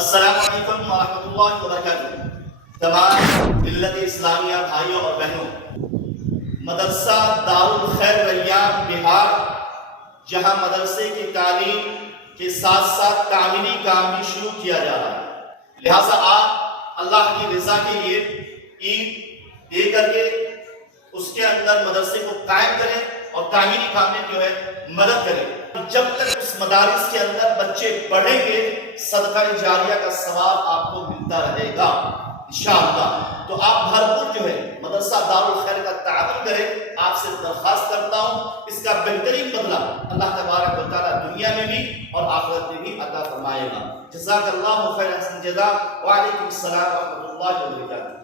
अस्सलामु अलैकुम वरहमतुल्लाहि वबरकातुहू। तमाम मिल्लत इस्लामिया भाइयों और बहनों, मदरसा दारुल खैर रैयान बिहार, जहां मदरसे की तालीम के साथ साथ तामीरी काम भी शुरू किया जा रहा है। लिहाजा आप अल्लाह की रजा के लिए ईद दे करके उसके अंदर मदरसे को कायम करें और तामीरी काम में जो है मदद करें। जब तक उस मदारिस के अंदर बच्चे पढ़ेंगे, सदका जारिया का सवाब आपको मिलता रहेगा इंशाअल्लाह। तो आप भरपूर जो है मदरसा दारुल खैर का ताअवुन करें। आपसे दरख्वास्त करता हूँ, इसका बेहतरीन बदला अल्लाह तबारक व तआला दुनिया में भी और आखिरत में भी अता फरमाएगा। जज़ाकल्लाहु खैर हसन जज़ा। व अलैकुम अस्सलाम व रहमतुल्लाहि व बरकातुहू।